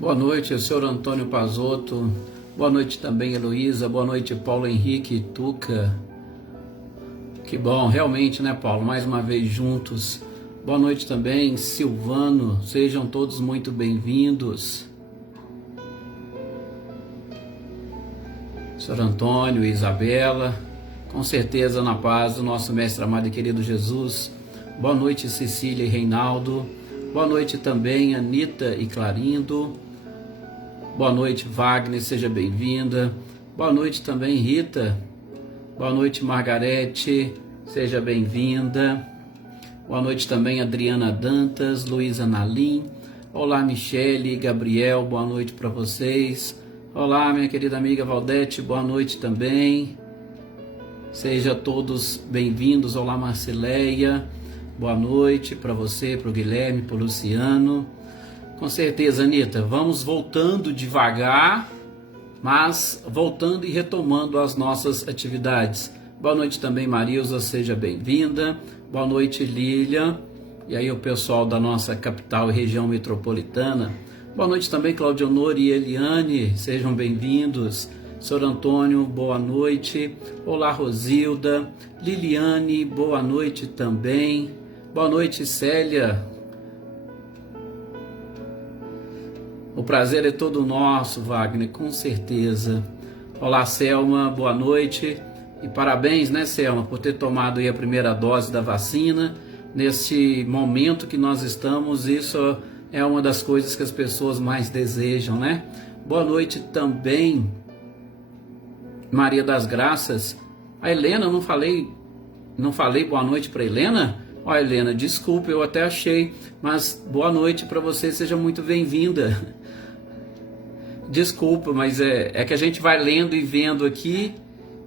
Boa noite, senhor Antônio Pazotto. Boa noite também, Heloísa. Boa noite, Paulo Henrique e Tuca. Que bom, realmente, né, Paulo? Mais uma vez juntos. Boa noite também, Silvano. Sejam todos muito bem-vindos. Senhor Antônio e Isabela, com certeza na paz do nosso mestre amado e querido Jesus. Boa noite, Cecília e Reinaldo. Boa noite também, Anita e Clarindo. Boa noite, Wagner, seja bem-vinda. Boa noite também, Rita. Boa noite, Margarete, seja bem-vinda. Boa noite também, Adriana Dantas, Luísa Nalim. Olá, Michele, Gabriel, boa noite para vocês. Olá, minha querida amiga Valdete, boa noite também. Sejam todos bem-vindos. Olá, Marcileia, boa noite para você, para o Guilherme, para o Luciano. Com certeza, Anitta, vamos voltando devagar, mas voltando e retomando as nossas atividades. Boa noite também, Marilza, seja bem-vinda. Boa noite, Lília. E aí o pessoal da nossa capital e região metropolitana. Boa noite também, Claudionor e Eliane, sejam bem-vindos. Senhor Antônio, boa noite. Olá, Rosilda. Liliane, boa noite também. Boa noite, Célia. O prazer é todo nosso, Wagner, com certeza. Olá, Selma, boa noite. E parabéns, né, Selma, por ter tomado aí a primeira dose da vacina. Nesse momento que nós estamos, isso é uma das coisas que as pessoas mais desejam, né? Boa noite também, Maria das Graças. A Helena, eu não falei boa noite para Helena? Ó, Helena, desculpa, eu até achei, mas boa noite para você, seja muito bem-vinda. Desculpa, mas é que a gente vai lendo e vendo aqui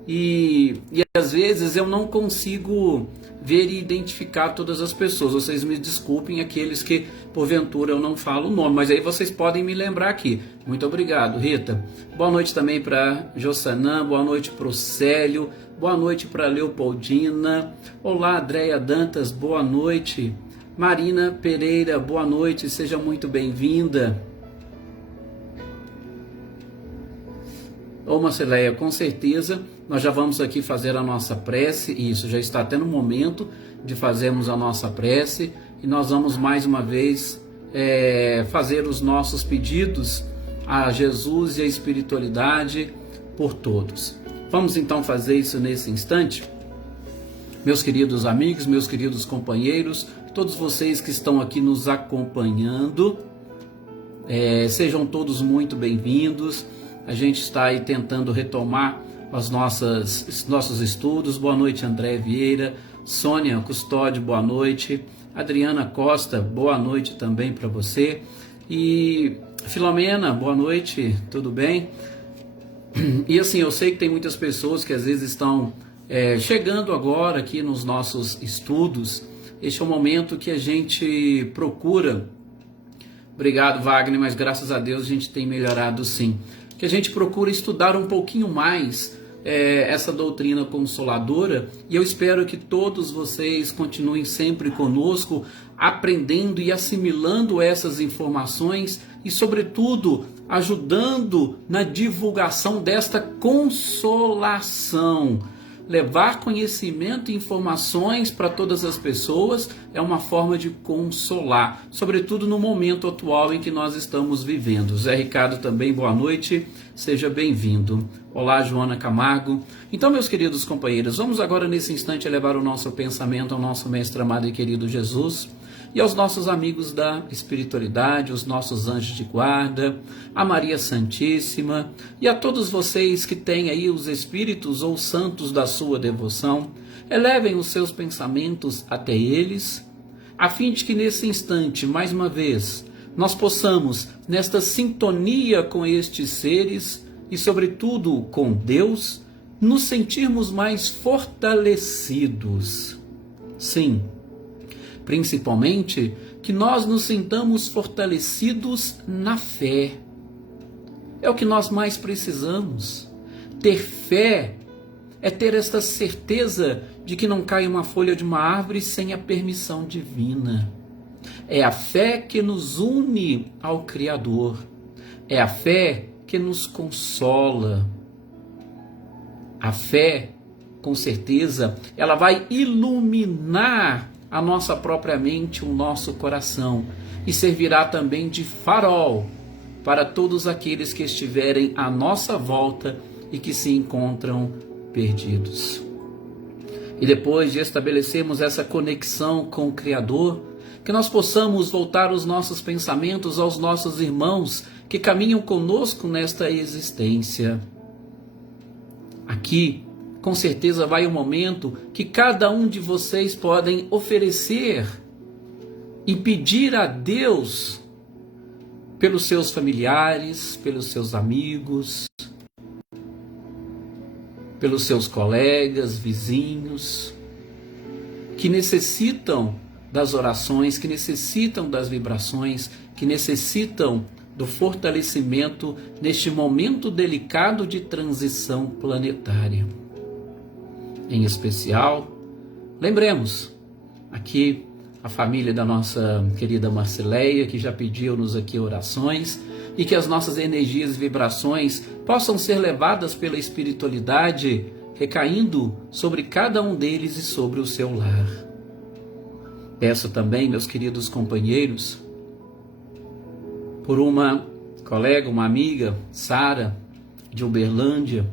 e às vezes eu não consigo ver e identificar todas as pessoas. Vocês me desculpem, aqueles que porventura eu não falo o nome, mas aí vocês podem me lembrar aqui. Muito obrigado, Rita. Boa noite também para Jossanã, boa noite para o Célio, boa noite para Leopoldina. Olá, Andréia Dantas, boa noite. Marina Pereira, boa noite, seja muito bem-vinda. Ô Marceleia, com certeza nós já vamos aqui fazer a nossa prece, e isso já está até no momento de fazermos a nossa prece, e nós vamos mais uma vez fazer os nossos pedidos a Jesus e a espiritualidade por todos. Vamos então fazer isso nesse instante? Meus queridos amigos, meus queridos companheiros, todos vocês que estão aqui nos acompanhando, sejam todos muito bem-vindos. A gente está aí tentando retomar os nossos estudos. Boa noite, André Vieira. Sônia Custódio, boa noite. Adriana Costa, boa noite também para você. E Filomena, boa noite, tudo bem? E assim, eu sei que tem muitas pessoas que às vezes estão chegando agora aqui nos nossos estudos. Este é o momento que a gente procura. Obrigado, Wagner, mas graças a Deus a gente tem melhorado sim. Que a gente procura estudar um pouquinho mais essa doutrina consoladora, e eu espero que todos vocês continuem sempre conosco, aprendendo e assimilando essas informações e, sobretudo, ajudando na divulgação desta consolação. Levar conhecimento e informações para todas as pessoas é uma forma de consolar, sobretudo no momento atual em que nós estamos vivendo. Zé Ricardo também, boa noite, seja bem-vindo. Olá, Joana Camargo. Então, meus queridos companheiros, vamos agora nesse instante elevar o nosso pensamento ao nosso mestre amado e querido Jesus, e aos nossos amigos da espiritualidade, os nossos anjos de guarda, a Maria Santíssima e a todos vocês que têm aí os espíritos ou santos da sua devoção. Elevem os seus pensamentos até eles, a fim de que nesse instante, mais uma vez, nós possamos, nesta sintonia com estes seres e sobretudo com Deus, nos sentirmos mais fortalecidos. Sim, principalmente que nós nos sintamos fortalecidos na fé. É o que nós mais precisamos. Ter fé é ter esta certeza de que não cai uma folha de uma árvore sem a permissão divina. É a fé que nos une ao Criador. É a fé que nos consola. A fé, com certeza, ela vai iluminar a nossa própria mente, o nosso coração, e servirá também de farol para todos aqueles que estiverem à nossa volta e que se encontram perdidos. E depois de estabelecermos essa conexão com o Criador, que nós possamos voltar os nossos pensamentos aos nossos irmãos que caminham conosco nesta existência. Aqui, com certeza, vai o momento que cada um de vocês podem oferecer e pedir a Deus pelos seus familiares, pelos seus amigos, pelos seus colegas, vizinhos, que necessitam das orações, que necessitam das vibrações, que necessitam do fortalecimento neste momento delicado de transição planetária. Em especial, lembremos aqui a família da nossa querida Marcileia, que já pediu-nos aqui orações, e que as nossas energias e vibrações possam ser levadas pela espiritualidade, recaindo sobre cada um deles e sobre o seu lar. Peço também, meus queridos companheiros, por uma colega, uma amiga, Sara, de Uberlândia,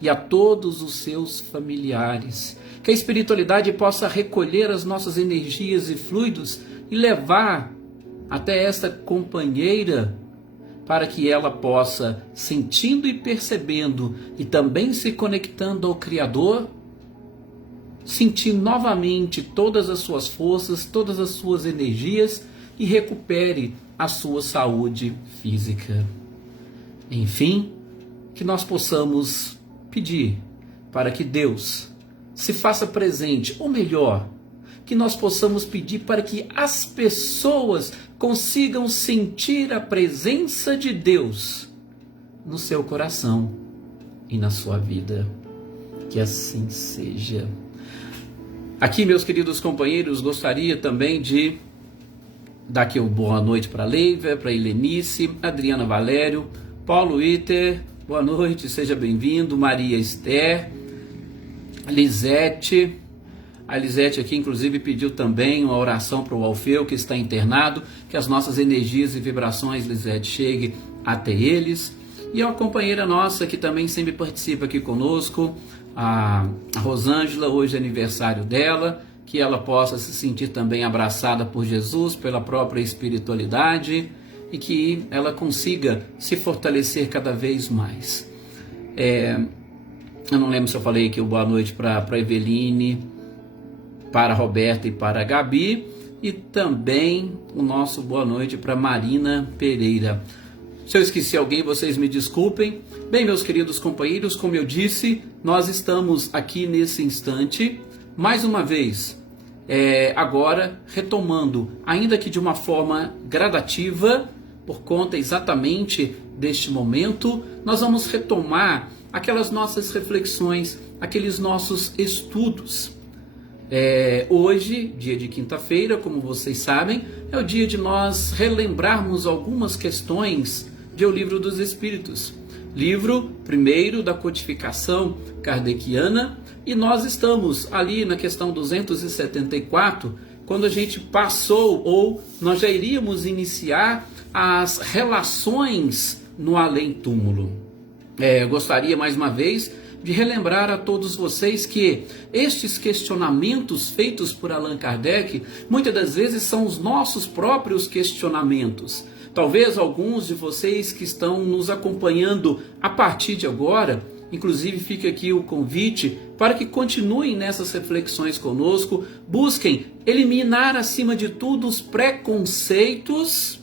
e a todos os seus familiares, que a espiritualidade possa recolher as nossas energias e fluidos e levar até esta companheira, para que ela possa, sentindo e percebendo e também se conectando ao Criador, sentir novamente todas as suas forças, todas as suas energias e recupere a sua saúde física. Enfim, que nós possamos pedir para que Deus se faça presente, ou melhor, que nós possamos pedir para que as pessoas consigam sentir a presença de Deus no seu coração e na sua vida. Que assim seja. Aqui, meus queridos companheiros, gostaria também de dar aqui uma boa noite para a Leiva, para a Helenice, Adriana Valério, Paulo Iter, boa noite, seja bem-vindo, Maria Esther, Lisete. A Lisete aqui, inclusive, pediu também uma oração para o Alfeu, que está internado, que as nossas energias e vibrações, Lisete, cheguem até eles. E uma companheira nossa que também sempre participa aqui conosco, a Rosângela, hoje é aniversário dela, que ela possa se sentir também abraçada por Jesus, pela própria espiritualidade, e que ela consiga se fortalecer cada vez mais. Eu não lembro se eu falei aqui o boa noite para a Eveline, para a Roberta e para a Gabi, e também o nosso boa noite para Marina Pereira. Se eu esqueci alguém, vocês me desculpem. Bem, meus queridos companheiros, como eu disse, nós estamos aqui nesse instante, mais uma vez, agora retomando, ainda que de uma forma gradativa, por conta exatamente deste momento, nós vamos retomar aquelas nossas reflexões, aqueles nossos estudos. Hoje, dia de quinta-feira, como vocês sabem, é o dia de nós relembrarmos algumas questões do Livro dos Espíritos. Livro primeiro da codificação kardeciana, e nós estamos ali na questão 274, quando a gente passou, ou nós já iríamos iniciar as relações no além-túmulo. Eu gostaria mais uma vez de relembrar a todos vocês que estes questionamentos feitos por Allan Kardec, muitas das vezes são os nossos próprios questionamentos. Talvez alguns de vocês que estão nos acompanhando a partir de agora, inclusive fica aqui o convite para que continuem nessas reflexões conosco, busquem eliminar acima de tudo os preconceitos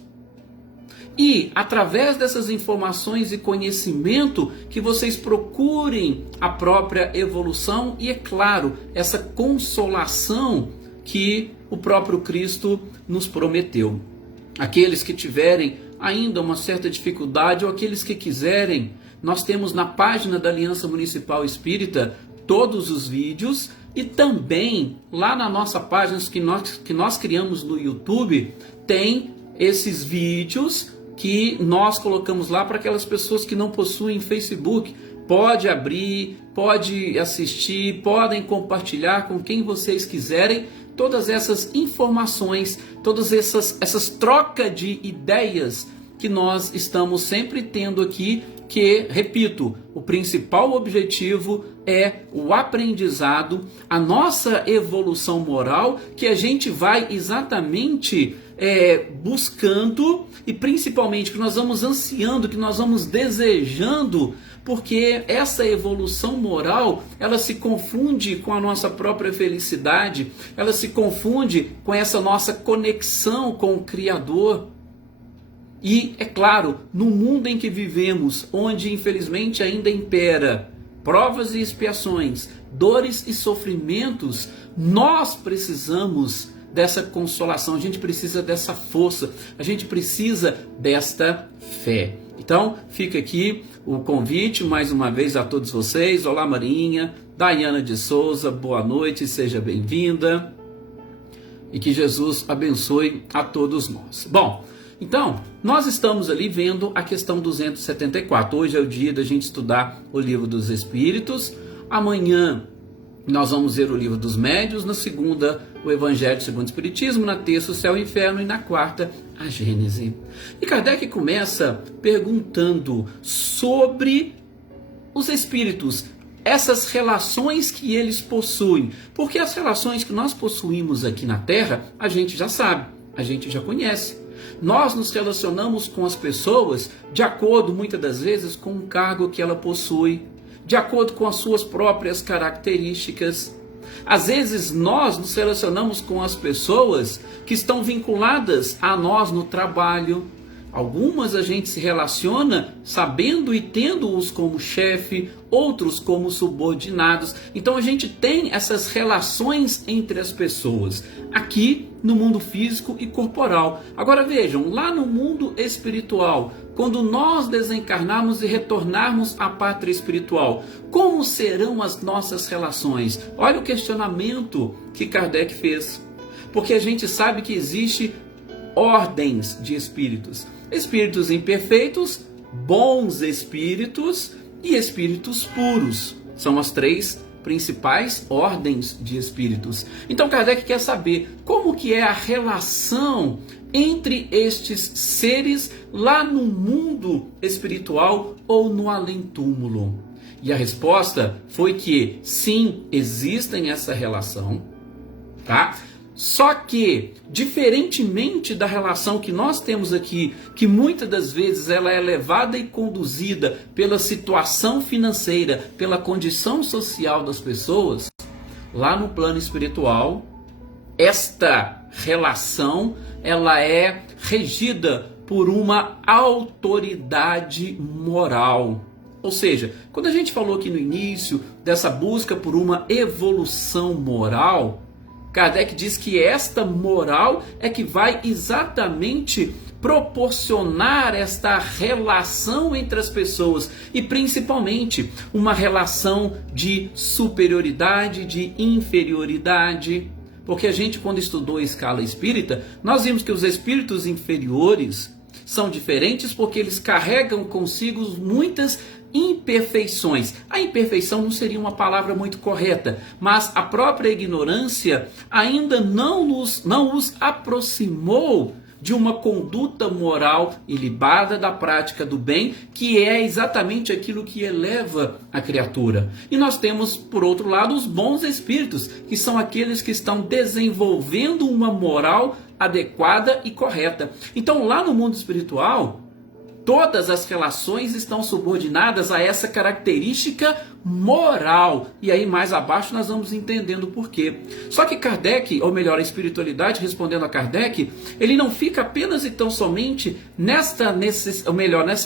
e, através dessas informações e conhecimento, que vocês procurem a própria evolução e, é claro, essa consolação que o próprio Cristo nos prometeu. Aqueles que tiverem ainda uma certa dificuldade ou aqueles que quiserem, nós temos na página da Aliança Municipal Espírita todos os vídeos e também lá na nossa página que nós criamos no YouTube tem esses vídeos que nós colocamos lá para aquelas pessoas que não possuem Facebook. Pode abrir, pode assistir, podem compartilhar com quem vocês quiserem todas essas informações, todas essas trocas de ideias que nós estamos sempre tendo aqui, que, repito, o principal objetivo é o aprendizado, a nossa evolução moral, que a gente vai exatamente buscando, e principalmente que nós vamos ansiando, que nós vamos desejando, porque essa evolução moral, ela se confunde com a nossa própria felicidade, ela se confunde com essa nossa conexão com o Criador. E, é claro, no mundo em que vivemos, onde infelizmente ainda impera provas e expiações, dores e sofrimentos, nós precisamos dessa consolação, a gente precisa dessa força, a gente precisa desta fé. Então, fica aqui o convite mais uma vez a todos vocês. Olá, Marinha, Daiana de Souza, boa noite, seja bem-vinda. E que Jesus abençoe a todos nós. Bom, então, nós estamos ali vendo a questão 274. Hoje é o dia da gente estudar o Livro dos Espíritos. Amanhã nós vamos ver o Livro dos Médiuns. Na segunda, o Evangelho segundo o Espiritismo. Na terça, o Céu e o Inferno. E na quarta, a Gênese. E Kardec começa perguntando sobre os espíritos, essas relações que eles possuem. Porque as relações que nós possuímos aqui na Terra, a gente já sabe, a gente já conhece. Nós nos relacionamos com as pessoas de acordo, muitas das vezes, com o cargo que ela possui, de acordo com as suas próprias características. Às vezes nós nos relacionamos com as pessoas que estão vinculadas a nós no trabalho. Algumas a gente se relaciona sabendo e tendo-os como chefe, outros como subordinados. Então a gente tem essas relações entre as pessoas, aqui no mundo físico e corporal. Agora vejam, lá no mundo espiritual, quando nós desencarnarmos e retornarmos à pátria espiritual, como serão as nossas relações? Olha o questionamento que Kardec fez. Porque a gente sabe que existe ordens de espíritos. Espíritos imperfeitos, bons espíritos e espíritos puros. São as três principais ordens de espíritos. Então Kardec quer saber como que é a relação entre estes seres lá no mundo espiritual ou no além-túmulo. E a resposta foi que sim, existem essa relação, tá? Só que, diferentemente da relação que nós temos aqui, que muitas das vezes ela é levada e conduzida pela situação financeira, pela condição social das pessoas, lá no plano espiritual, esta relação ela é regida por uma autoridade moral. Ou seja, quando a gente falou aqui no início dessa busca por uma evolução moral, Kardec diz que esta moral é que vai exatamente proporcionar esta relação entre as pessoas e principalmente uma relação de superioridade, de inferioridade. Porque a gente, quando estudou a escala espírita, nós vimos que os espíritos inferiores são diferentes porque eles carregam consigo muitas imperfeições. A imperfeição não seria uma palavra muito correta, mas a própria ignorância ainda não os aproximou de uma conduta moral ilibada da prática do bem, que é exatamente aquilo que eleva a criatura. E nós temos, por outro lado, os bons espíritos, que são aqueles que estão desenvolvendo uma moral adequada e correta. Então, lá no mundo espiritual, todas as relações estão subordinadas a essa característica moral. E aí mais abaixo nós vamos entendendo o porquê. Só que Kardec, ou melhor, a espiritualidade, respondendo a Kardec, ele não fica apenas e tão somente nessa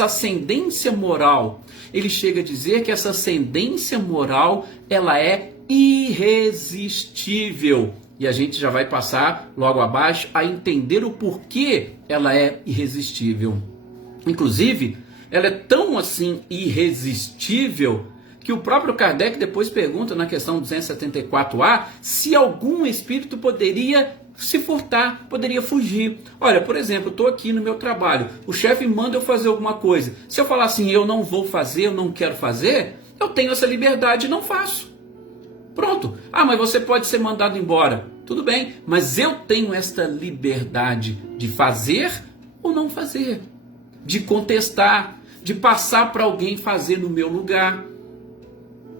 ascendência moral. Ele chega a dizer que essa ascendência moral, ela é irresistível. E a gente já vai passar logo abaixo a entender o porquê ela é irresistível. Inclusive, ela é tão assim irresistível que o próprio Kardec depois pergunta na questão 274A se algum espírito poderia se furtar, poderia fugir. Olha, por exemplo, eu estou aqui no meu trabalho, o chefe manda eu fazer alguma coisa. Se eu falar assim, eu não vou fazer, eu não quero fazer, eu tenho essa liberdade e não faço. Pronto. Ah, mas você pode ser mandado embora. Tudo bem, mas eu tenho esta liberdade de fazer ou não fazer, de contestar, de passar para alguém fazer no meu lugar.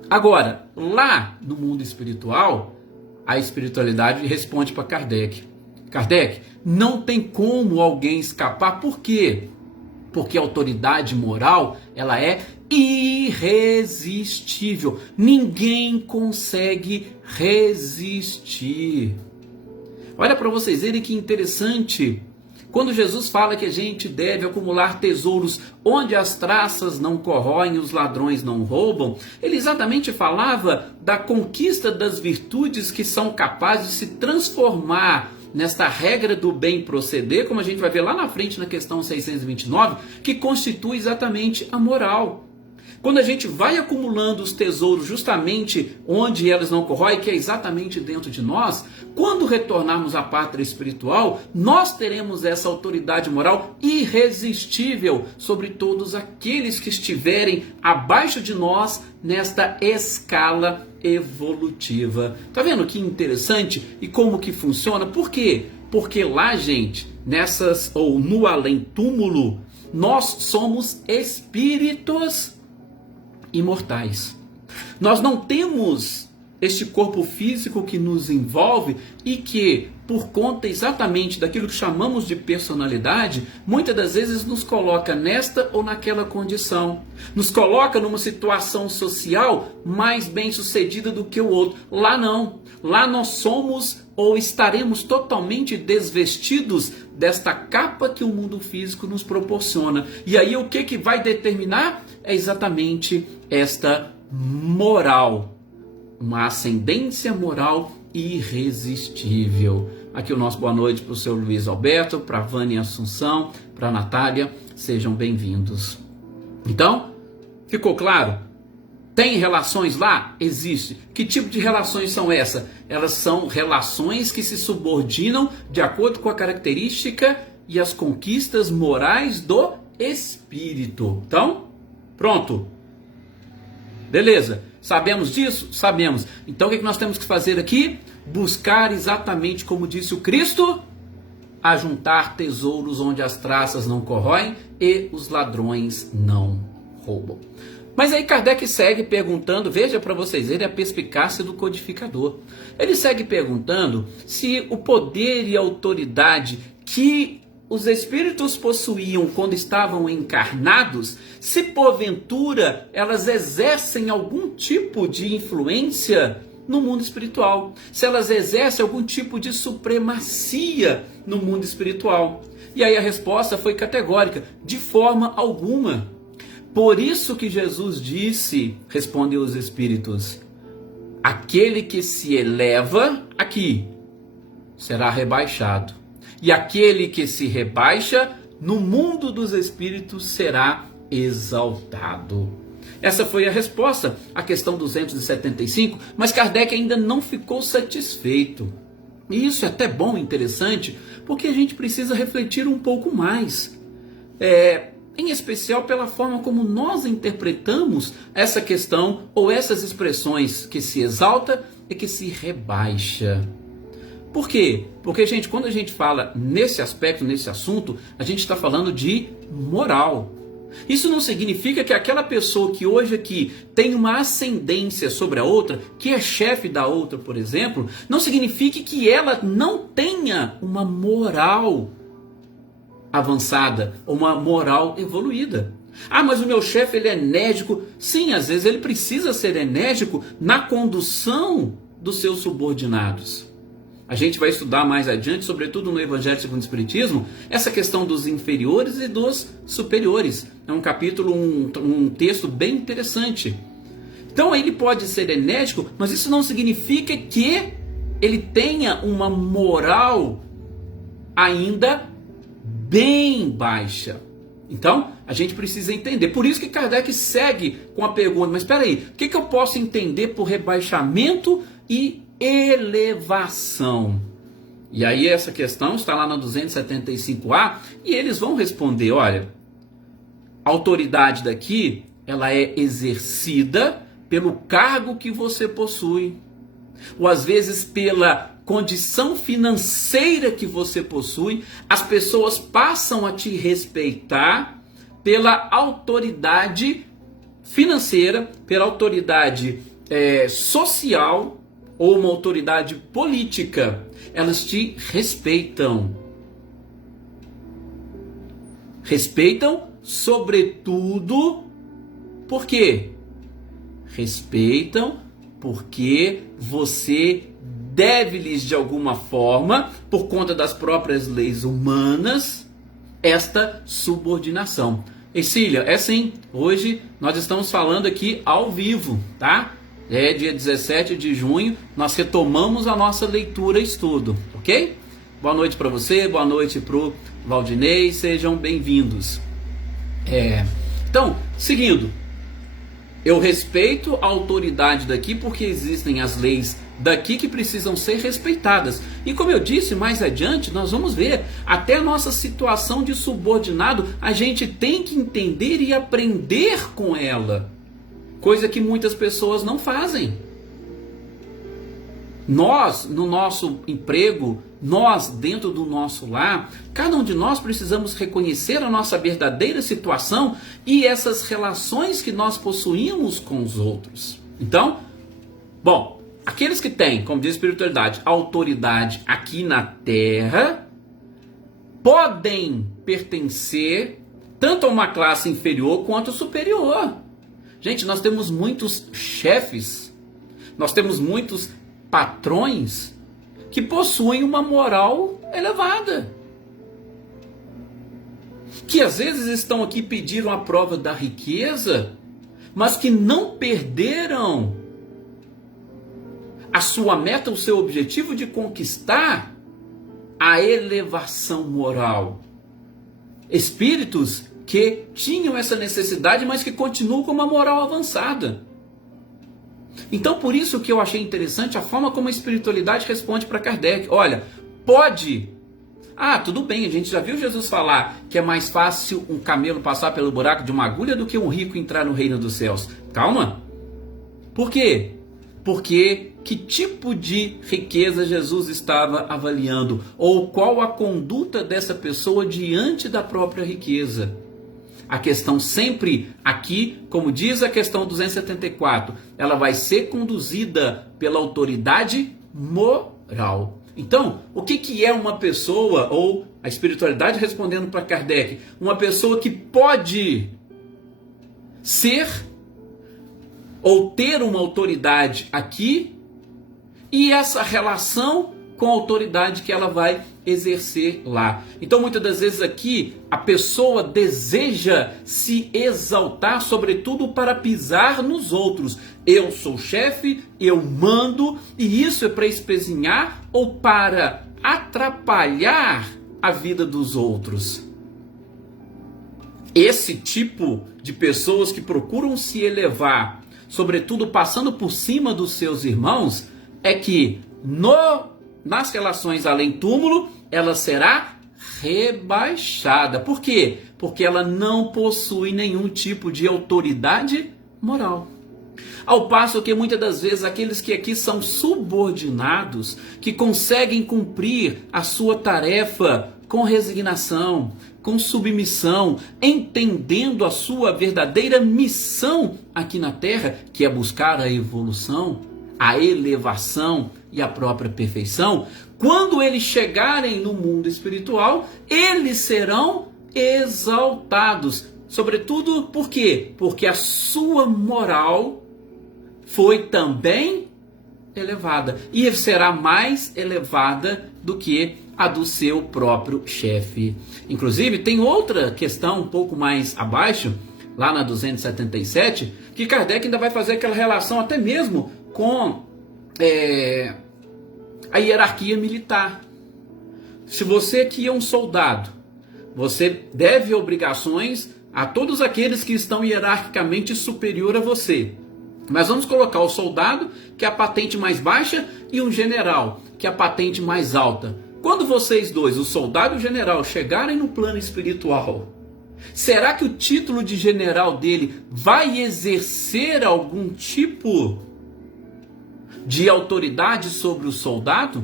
Agora, lá no mundo espiritual, a espiritualidade responde para Kardec. Kardec, não tem como alguém escapar. Por quê? Porque a autoridade moral, ela é irresistível. Ninguém consegue resistir. Olha para vocês verem que interessante. Quando Jesus fala que a gente deve acumular tesouros onde as traças não corroem e os ladrões não roubam, ele exatamente falava da conquista das virtudes que são capazes de se transformar nesta regra do bem proceder, como a gente vai ver lá na frente na questão 629, que constitui exatamente a moral. Quando a gente vai acumulando os tesouros justamente onde elas não corroem, que é exatamente dentro de nós, quando retornarmos à pátria espiritual, nós teremos essa autoridade moral irresistível sobre todos aqueles que estiverem abaixo de nós nesta escala evolutiva. Tá vendo que interessante e como que funciona? Por quê? Porque lá, gente, nessas ou no além-túmulo, nós somos espíritos imortais. Nós não temos este corpo físico que nos envolve e que, por conta exatamente daquilo que chamamos de personalidade, muitas das vezes nos coloca nesta ou naquela condição. Nos coloca numa situação social mais bem sucedida do que o outro. Lá não. Lá nós somos ou estaremos totalmente desvestidos desta capa que o mundo físico nos proporciona. E aí o que vai determinar? É exatamente esta moral. Uma ascendência moral irresistível. Aqui o nosso boa noite para o seu Luiz Alberto, para a Vânia Assunção, para a Natália. Sejam bem-vindos. Então, ficou claro? Tem relações lá? Existe. Que tipo de relações são essas? Elas são relações que se subordinam de acordo com a característica e as conquistas morais do espírito. Então, pronto. Beleza. Sabemos disso? Sabemos. Então o que nós temos que fazer aqui? Buscar exatamente como disse o Cristo, ajuntar tesouros onde as traças não corroem e os ladrões não roubam. Mas aí Kardec segue perguntando, veja para vocês verem a perspicácia do codificador. Ele segue perguntando se o poder e a autoridade que os espíritos possuíam quando estavam encarnados, se porventura elas exercem algum tipo de influência no mundo espiritual, se elas exercem algum tipo de supremacia no mundo espiritual. E aí a resposta foi categórica, de forma alguma. Por isso que Jesus disse, respondem os espíritos, aquele que se eleva aqui será rebaixado. E aquele que se rebaixa no mundo dos espíritos será exaltado. Essa foi a resposta à questão 275, mas Kardec ainda não ficou satisfeito. E isso é até bom e interessante, porque a gente precisa refletir um pouco mais. Em especial pela forma como nós interpretamos essa questão ou essas expressões que se exalta e que se rebaixa. Por quê? Porque, gente, quando a gente fala nesse aspecto, nesse assunto, a gente está falando de moral. Isso não significa que aquela pessoa que hoje aqui tem uma ascendência sobre a outra, que é chefe da outra, por exemplo, não significa que ela não tenha uma moral avançada, uma moral evoluída. Ah, mas o meu chefe ele é enérgico. Sim, às vezes ele precisa ser enérgico na condução dos seus subordinados. A gente vai estudar mais adiante, sobretudo no Evangelho segundo o Espiritismo, essa questão dos inferiores e dos superiores. É um capítulo, um texto bem interessante. Então ele pode ser enérgico, mas isso não significa que ele tenha uma moral ainda bem baixa. Então, a gente precisa entender. Por isso que Kardec segue com a pergunta, mas espera aí, o que eu posso entender por rebaixamento e elevação? E aí essa questão está lá na 275A e eles vão responder, olha, a autoridade daqui, ela é exercida pelo cargo que você possui, ou às vezes pela condição financeira que você possui, as pessoas passam a te respeitar pela autoridade financeira, pela autoridade social ou uma autoridade política. Elas te respeitam. Respeitam, sobretudo, por quê? Respeitam porque você deve-lhes de alguma forma, por conta das próprias leis humanas, esta subordinação. Cecília, é sim, hoje nós estamos falando aqui ao vivo, tá? É dia 17 de junho, nós retomamos a nossa leitura e estudo, ok? Boa noite para você, boa noite para o Valdinei, sejam bem-vindos. Então, seguindo, eu respeito a autoridade daqui porque existem as leis daqui que precisam ser respeitadas. E como eu disse, mais adiante nós vamos ver, até a nossa situação de subordinado, a gente tem que entender e aprender com ela. Coisa que muitas pessoas não fazem. Nós, no nosso emprego, nós dentro do nosso lar, cada um de nós precisamos reconhecer a nossa verdadeira situação e essas relações que nós possuímos com os outros. Então, bom, aqueles que têm, como diz a espiritualidade, autoridade aqui na Terra, podem pertencer tanto a uma classe inferior quanto superior. Gente, nós temos muitos chefes, nós temos muitos patrões que possuem uma moral elevada, que às vezes estão aqui, pediram a prova da riqueza, mas que não perderam a sua meta, o seu objetivo de conquistar a elevação moral. Espíritos que tinham essa necessidade, mas que continuam com uma moral avançada. Então, por isso que eu achei interessante a forma como a espiritualidade responde para Kardec. Olha, pode. Tudo bem, a gente já viu Jesus falar que é mais fácil um camelo passar pelo buraco de uma agulha do que um rico entrar no reino dos céus. Calma. Por quê? Porque que tipo de riqueza Jesus estava avaliando? Ou qual a conduta dessa pessoa diante da própria riqueza? A questão sempre aqui, como diz a questão 274, ela vai ser conduzida pela autoridade moral. Então, o que é uma pessoa, ou a espiritualidade respondendo para Kardec, uma pessoa que pode ser ou ter uma autoridade aqui e essa relação com a autoridade que ela vai exercer lá. Então, muitas das vezes aqui, a pessoa deseja se exaltar, sobretudo para pisar nos outros. Eu sou chefe, eu mando, e isso é para espezinhar ou para atrapalhar a vida dos outros. Esse tipo de pessoas que procuram se elevar, sobretudo passando por cima dos seus irmãos, é que nas relações além túmulo, ela será rebaixada. Por quê? Porque ela não possui nenhum tipo de autoridade moral. Ao passo que muitas das vezes aqueles que aqui são subordinados, que conseguem cumprir a sua tarefa com resignação, com submissão, entendendo a sua verdadeira missão aqui na Terra, que é buscar a evolução, a elevação e a própria perfeição, quando eles chegarem no mundo espiritual, eles serão exaltados. Sobretudo, por quê? Porque a sua moral foi também elevada. E será mais elevada do que a do seu próprio chefe. Inclusive, tem outra questão um pouco mais abaixo, lá na 277, que Kardec ainda vai fazer aquela relação até mesmo com a hierarquia militar. Se você aqui é um soldado, você deve obrigações a todos aqueles que estão hierarquicamente superior a você. Mas vamos colocar o soldado, que é a patente mais baixa, e um general, que é a patente mais alta. Quando vocês dois, o soldado e o general, chegarem no plano espiritual, será que o título de general dele vai exercer algum tipo de autoridade sobre o soldado?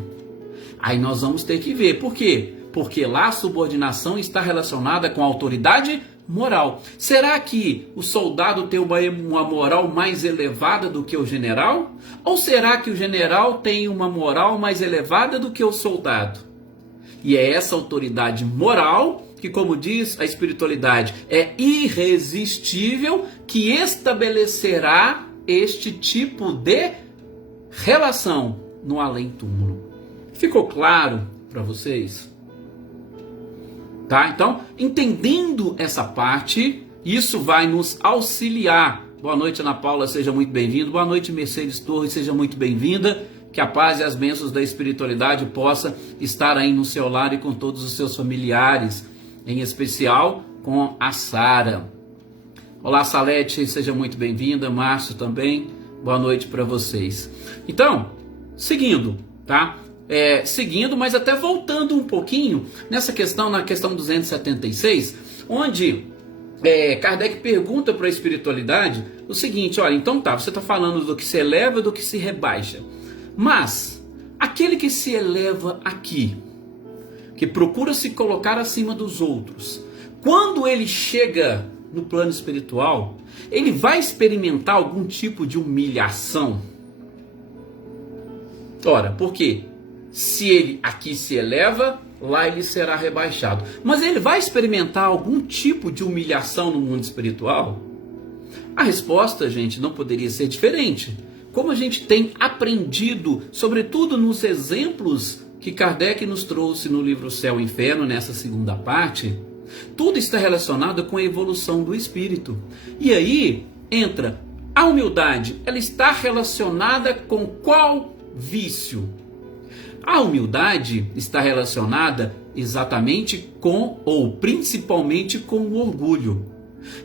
Aí nós vamos ter que ver. Por quê? Porque lá a subordinação está relacionada com a autoridade moral. Será que o soldado tem uma moral mais elevada do que o general? Ou será que o general tem uma moral mais elevada do que o soldado? E é essa autoridade moral que, como diz a espiritualidade, é irresistível, que estabelecerá este tipo de relação no além-túmulo. Ficou claro para vocês? Tá? Então, entendendo essa parte, isso vai nos auxiliar. Boa noite, Ana Paula, seja muito bem-vindo. Boa noite, Mercedes Torres, seja muito bem-vinda. Que a paz e as bênçãos da espiritualidade possa estar aí no seu lar e com todos os seus familiares, em especial com a Sara. Olá, Salete, seja muito bem-vinda. Márcio também, boa noite para vocês. Então, seguindo, tá? Seguindo, mas até voltando um pouquinho nessa questão, na questão 276, onde Kardec pergunta para a espiritualidade o seguinte: olha, então tá, você está falando do que se eleva e do que se rebaixa, mas aquele que se eleva aqui, que procura se colocar acima dos outros, quando ele chega no plano espiritual, ele vai experimentar algum tipo de humilhação? Ora, por quê? Se ele aqui se eleva, lá ele será rebaixado. Mas ele vai experimentar algum tipo de humilhação no mundo espiritual? A resposta, gente, não poderia ser diferente. Como a gente tem aprendido, sobretudo nos exemplos que Kardec nos trouxe no livro Céu e Inferno, nessa segunda parte, tudo está relacionado com a evolução do espírito. E aí entra a humildade. Ela está relacionada com qual vício? A humildade está relacionada exatamente com, ou principalmente com o orgulho.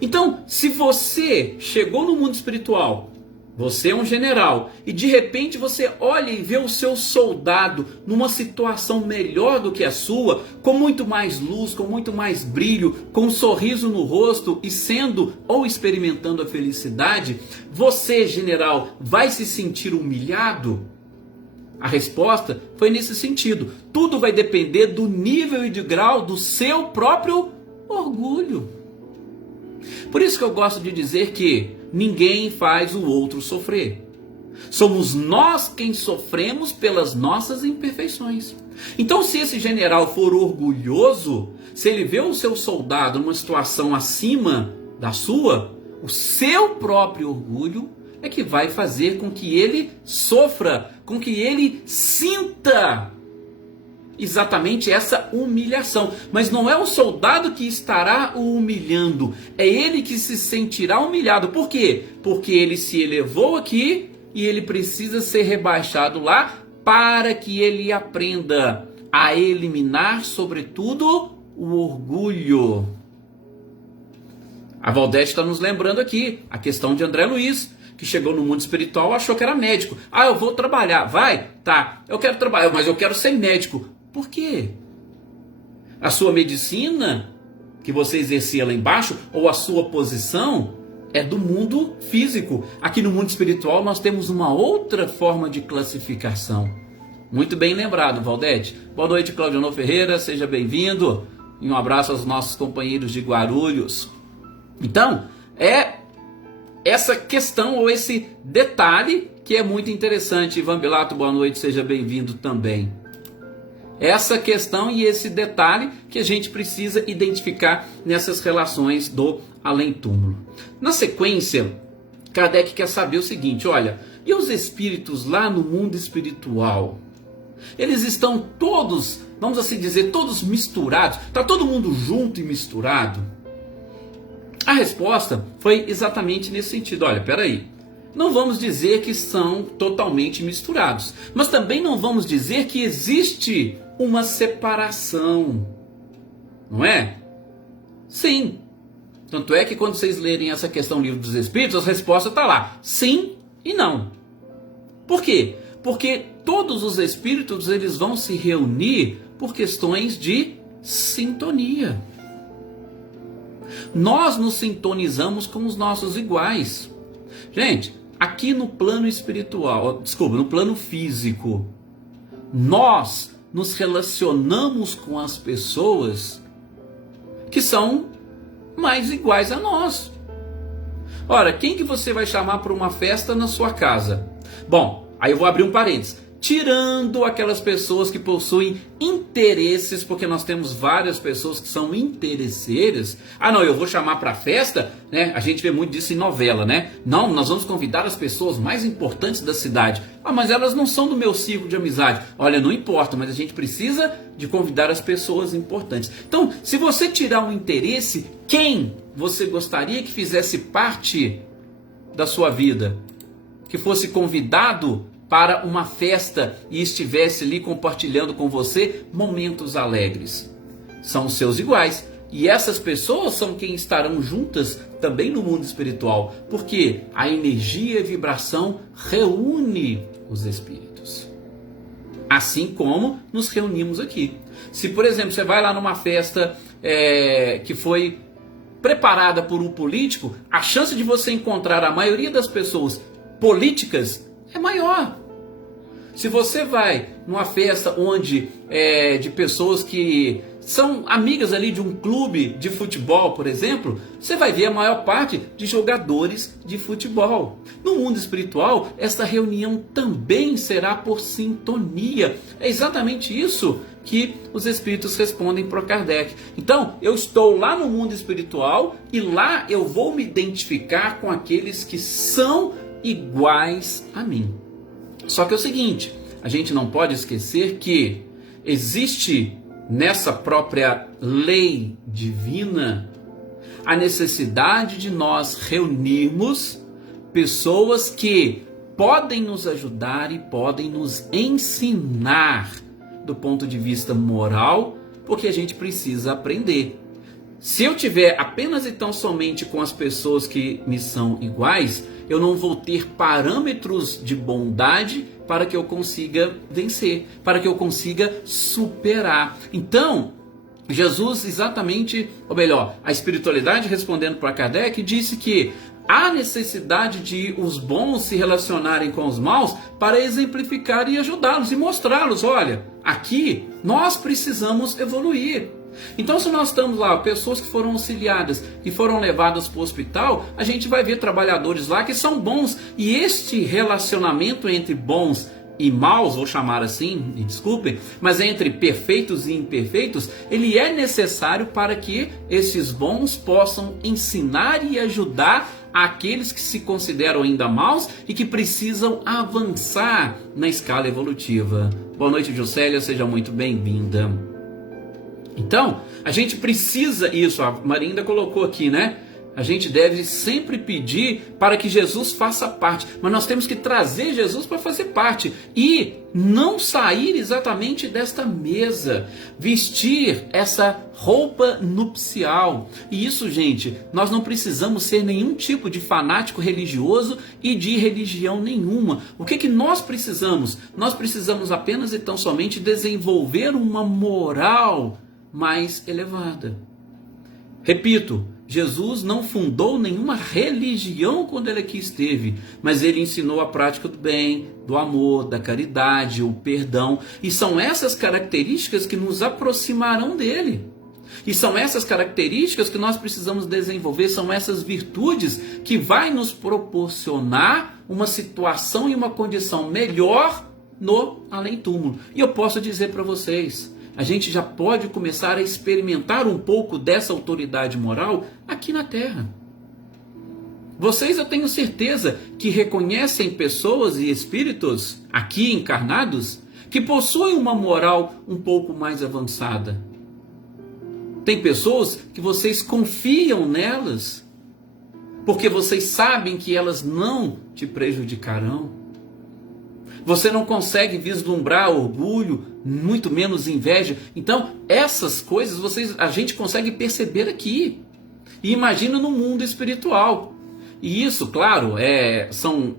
Então, se você chegou no mundo espiritual, você é um general, e de repente você olha e vê o seu soldado numa situação melhor do que a sua, com muito mais luz, com muito mais brilho, com um sorriso no rosto e sendo ou experimentando a felicidade, você, general, vai se sentir humilhado? A resposta foi nesse sentido. Tudo vai depender do nível e de grau do seu próprio orgulho. Por isso que eu gosto de dizer que ninguém faz o outro sofrer. Somos nós quem sofremos pelas nossas imperfeições. Então, se esse general for orgulhoso, se ele vê o seu soldado numa situação acima da sua, o seu próprio orgulho é que vai fazer com que ele sofra, com que ele sinta exatamente essa humilhação. Mas não é o soldado que estará o humilhando, é ele que se sentirá humilhado. Por quê? Porque ele se elevou aqui e ele precisa ser rebaixado lá para que ele aprenda a eliminar, sobretudo, o orgulho. A Valdete está nos lembrando aqui a questão de André Luiz, que chegou no mundo espiritual, achou que era médico. Ah, eu vou trabalhar. Vai? Tá. Eu quero trabalhar, mas eu quero ser médico. Por quê? A sua medicina, que você exercia lá embaixo, ou a sua posição, é do mundo físico. Aqui no mundo espiritual nós temos uma outra forma de classificação. Muito bem lembrado, Valdete. Boa noite, Claudionor Ferreira. Seja bem-vindo. E um abraço aos nossos companheiros de Guarulhos. Então, essa questão ou esse detalhe que é muito interessante. Ivan Bilato, boa noite, seja bem-vindo também. Essa questão e esse detalhe que a gente precisa identificar nessas relações do além-túmulo. Na sequência, Kardec quer saber o seguinte: olha, e os espíritos lá no mundo espiritual? Eles estão todos, vamos assim dizer, todos misturados? Está todo mundo junto e misturado? A resposta foi exatamente nesse sentido. Olha, peraí, não vamos dizer que são totalmente misturados, mas também não vamos dizer que existe uma separação, não é? Sim. Tanto é que quando vocês lerem essa questão do Livro dos Espíritos, a resposta está lá, sim e não. Por quê? Porque todos os espíritos eles vão se reunir por questões de sintonia. Nós nos sintonizamos com os nossos iguais. Gente, aqui no plano espiritual, no plano físico, nós nos relacionamos com as pessoas que são mais iguais a nós. Ora, quem que você vai chamar para uma festa na sua casa? Bom, aí eu vou abrir um parênteses. Tirando aquelas pessoas que possuem interesses, porque nós temos várias pessoas que são interesseiras. Ah, não, eu vou chamar para a festa, né? A gente vê muito disso em novela, né? Não, nós vamos convidar as pessoas mais importantes da cidade. Ah, mas elas não são do meu círculo de amizade. Olha, não importa, mas a gente precisa de convidar as pessoas importantes. Então, se você tirar um interesse, quem você gostaria que fizesse parte da sua vida? Que fosse convidado para uma festa e estivesse ali compartilhando com você momentos alegres. São os seus iguais. E essas pessoas são quem estarão juntas também no mundo espiritual. Porque a energia e a vibração reúne os espíritos. Assim como nos reunimos aqui. Se, por exemplo, você vai lá numa festa que foi preparada por um político, a chance de você encontrar a maioria das pessoas políticas é maior. Se você vai numa festa onde de pessoas que são amigas ali de um clube de futebol, por exemplo, você vai ver a maior parte de jogadores de futebol. No mundo espiritual, essa reunião também será por sintonia. É exatamente isso que os espíritos respondem para Kardec. Então, eu estou lá no mundo espiritual e lá eu vou me identificar com aqueles que são iguais a mim. Só que é o seguinte, a gente não pode esquecer que existe nessa própria lei divina a necessidade de nós reunirmos pessoas que podem nos ajudar e podem nos ensinar do ponto de vista moral, porque a gente precisa aprender. Se eu tiver apenas e tão somente com as pessoas que me são iguais, eu não vou ter parâmetros de bondade para que eu consiga vencer, para que eu consiga superar. Então, Jesus exatamente, ou melhor, a espiritualidade respondendo para Kardec, disse que há necessidade de os bons se relacionarem com os maus para exemplificar e ajudá-los e mostrá-los, olha, aqui nós precisamos evoluir. Então, se nós estamos lá, pessoas que foram auxiliadas e foram levadas para o hospital, a gente vai ver trabalhadores lá que são bons. E este relacionamento entre bons e maus, vou chamar assim, me desculpem, mas entre perfeitos e imperfeitos, ele é necessário para que esses bons possam ensinar e ajudar aqueles que se consideram ainda maus e que precisam avançar na escala evolutiva. Boa noite, Juscelia, seja muito bem-vinda. Então, a gente precisa isso, a Marinda colocou aqui, né? A gente deve sempre pedir para que Jesus faça parte, mas nós temos que trazer Jesus para fazer parte e não sair exatamente desta mesa, vestir essa roupa nupcial. E isso, gente, nós não precisamos ser nenhum tipo de fanático religioso e de religião nenhuma. O que nós precisamos? Nós precisamos apenas e tão somente desenvolver uma moral mais elevada. Repito, Jesus não fundou nenhuma religião quando ele aqui esteve, mas ele ensinou a prática do bem, do amor, da caridade, o perdão, e são essas características que nos aproximarão dele. E são essas características que nós precisamos desenvolver, são essas virtudes que vai nos proporcionar uma situação e uma condição melhor no além-túmulo. E eu posso dizer para vocês, a gente já pode começar a experimentar um pouco dessa autoridade moral aqui na Terra. Vocês, eu tenho certeza, que reconhecem pessoas e espíritos aqui encarnados que possuem uma moral um pouco mais avançada. Tem pessoas que vocês confiam nelas, porque vocês sabem que elas não te prejudicarão. Você não consegue vislumbrar orgulho, muito menos inveja. Então, essas coisas a gente consegue perceber aqui. E imagina no mundo espiritual. E isso, claro, são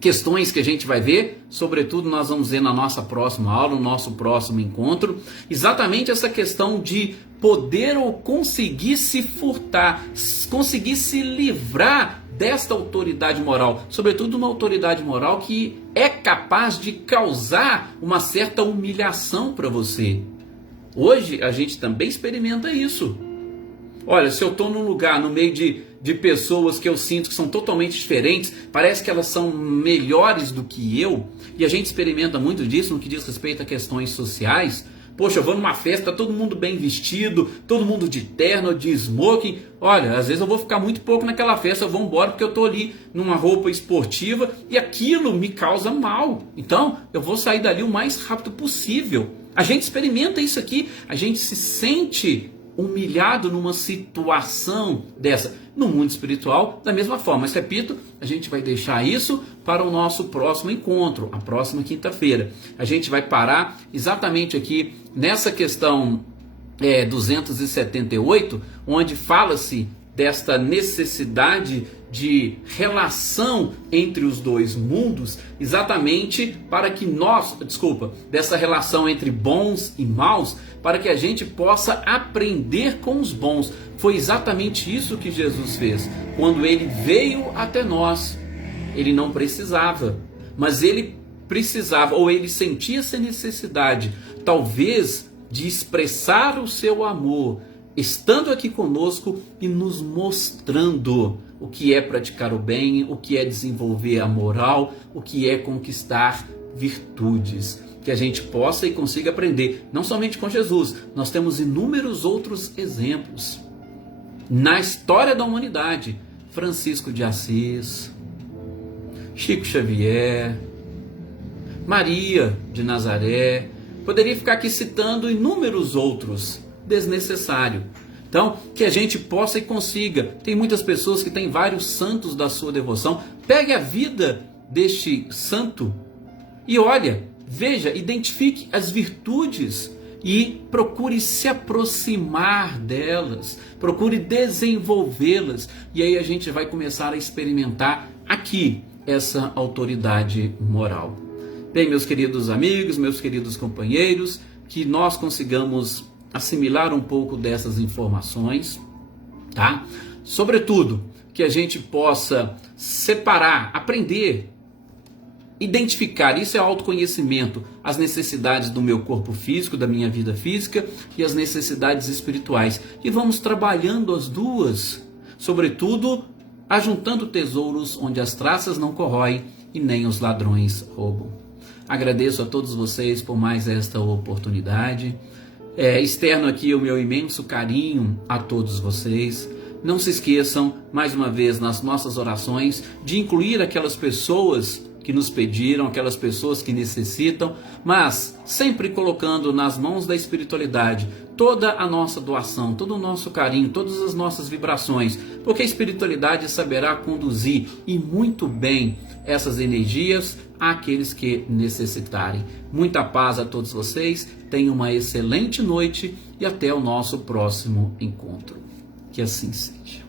questões que a gente vai ver, sobretudo nós vamos ver na nossa próxima aula, no nosso próximo encontro, exatamente essa questão de poder ou conseguir se furtar, conseguir se livrar desta autoridade moral, sobretudo uma autoridade moral que é capaz de causar uma certa humilhação para você. Hoje a gente também experimenta isso. Olha, se eu estou num lugar, no meio de pessoas que eu sinto que são totalmente diferentes, parece que elas são melhores do que eu, e a gente experimenta muito disso no que diz respeito a questões sociais. Poxa, eu vou numa festa, todo mundo bem vestido, todo mundo de terno, de smoking. Olha, às vezes eu vou ficar muito pouco naquela festa, eu vou embora porque eu estou ali numa roupa esportiva e aquilo me causa mal. Então, eu vou sair dali o mais rápido possível. A gente experimenta isso aqui, a gente se sente humilhado numa situação dessa. No mundo espiritual, da mesma forma. Mas repito, a gente vai deixar isso para o nosso próximo encontro, a próxima quinta-feira. A gente vai parar exatamente aqui nessa questão 278, onde fala-se desta necessidade de relação entre os dois mundos, exatamente para que dessa relação entre bons e maus, para que a gente possa aprender com os bons. Foi exatamente isso que Jesus fez. Quando ele veio até nós, ele não precisava, mas ele precisava, ou ele sentia essa necessidade, talvez, de expressar o seu amor, estando aqui conosco e nos mostrando o que é praticar o bem, o que é desenvolver a moral, o que é conquistar virtudes. Que a gente possa e consiga aprender, não somente com Jesus, nós temos inúmeros outros exemplos na história da humanidade. Francisco de Assis, Chico Xavier, Maria de Nazaré, poderia ficar aqui citando inúmeros outros, desnecessário. Então, que a gente possa e consiga. Tem muitas pessoas que têm vários santos da sua devoção. Pegue a vida deste santo e olha, veja, identifique as virtudes e procure se aproximar delas, procure desenvolvê-las, e aí a gente vai começar a experimentar aqui essa autoridade moral. Bem, meus queridos amigos, meus queridos companheiros, que nós consigamos assimilar um pouco dessas informações, tá? Sobretudo, que a gente possa separar, aprender, identificar, isso é autoconhecimento, as necessidades do meu corpo físico, da minha vida física e as necessidades espirituais. E vamos trabalhando as duas, sobretudo ajuntando tesouros onde as traças não corroem e nem os ladrões roubam. Agradeço a todos vocês por mais esta oportunidade. Externo aqui o meu imenso carinho a todos vocês. Não se esqueçam, mais uma vez, nas nossas orações, de incluir aquelas pessoas que nos pediram, aquelas pessoas que necessitam, mas sempre colocando nas mãos da espiritualidade toda a nossa doação, todo o nosso carinho, todas as nossas vibrações, porque a espiritualidade saberá conduzir e muito bem essas energias àqueles que necessitarem. Muita paz a todos vocês, tenham uma excelente noite e até o nosso próximo encontro. Que assim seja.